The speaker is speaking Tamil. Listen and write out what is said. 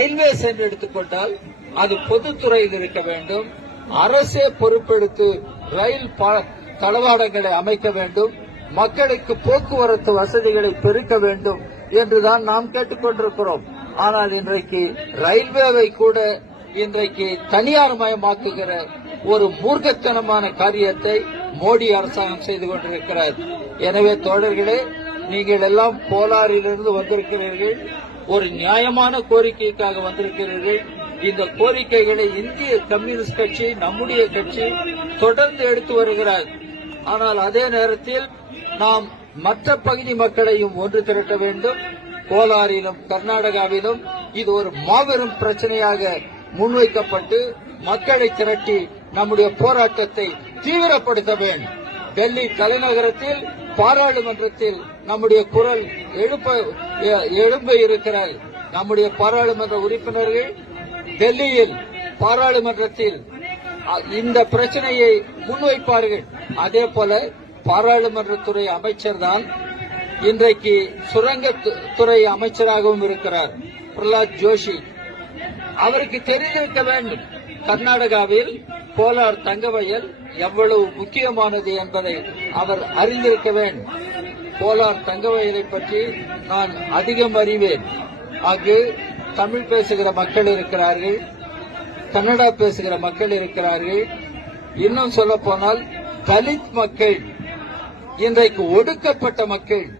ரயில்வேஸ் என்று எடுத்துக்கொண்டால் அது பொதுத்துறையில் இருக்க வேண்டும். அரசே பொறுப்பெடுத்து ரயில் தளவாடங்களை அமைக்க வேண்டும். மக்களுக்கு போக்குவரத்து வசதிகளை பெருக்க வேண்டும் என்றுதான் நாம் கேட்டுக் கொண்டிருக்கிறோம். ஆனால் இன்றைக்கு ரயில்வேவை கூட இன்றைக்கு தனியார் மயமாக்குகிற ஒரு மூர்க்கத்தனமான காரியத்தை மோடி அரசாங்கம் செய்து கொண்டிருக்கிறது. எனவே தோழர்களே, நீங்கள் எல்லாம் கோலாரிலிருந்து வந்திருக்கிறீர்கள். ஒரு நியாயமான கோரிக்கைக்காக வந்திருக்கிறீர்கள். இந்த கோரிக்கைகளை இந்திய கம்யூனிஸ்ட் கட்சி, நம்முடைய கட்சி தொடர்ந்து எடுத்து வருகிறார். ஆனால் அதே நேரத்தில் நாம் மற்ற பகுதி மக்களையும் ஒன்று திரட்ட வேண்டும். கோலாரிலும் கர்நாடகாவிலும் இது ஒரு மாபெரும் பிரச்சனையாக முன்வைக்கப்பட்டு மக்களை திரட்டி நம்முடைய போராட்டத்தை தீவிரப்படுத்த வேண்டும். டெல்லி தலைநகரத்தில் பாராளுமன்றத்தில் நம்முடைய குரல் எழும்ப இருக்கிறார். நம்முடைய பாராளுமன்ற உறுப்பினர்கள் டெல்லியில் பாராளுமன்றத்தில் இந்த பிரச்சனையை முன்வைப்பார்கள். அதே போல பாராளுமன்றத்துறை அமைச்சர் தான் இன்றைக்கு சுரங்கத்துறை அமைச்சராகவும் இருக்கிறார், பிரகலாத் ஜோஷி. அவருக்கு தெரிந்திருக்க வேண்டும் கர்நாடகாவில் கோலார் தங்க வயல் எவ்வளவு முக்கியமானது என்பதை அவர் அறிந்திருக்க வேண்டும். கோலார் தங்க வயலை பற்றி நான் அதிகம் அறிவேன். அங்கு தமிழ் பேசுகிற மக்கள் இருக்கிறார்கள், கன்னடா பேசுகிற மக்கள் இருக்கிறார்கள். இன்னும் சொல்ல போனால் தலித் மக்கள், இன்றைக்கு ஒடுக்கப்பட்ட மக்கள்.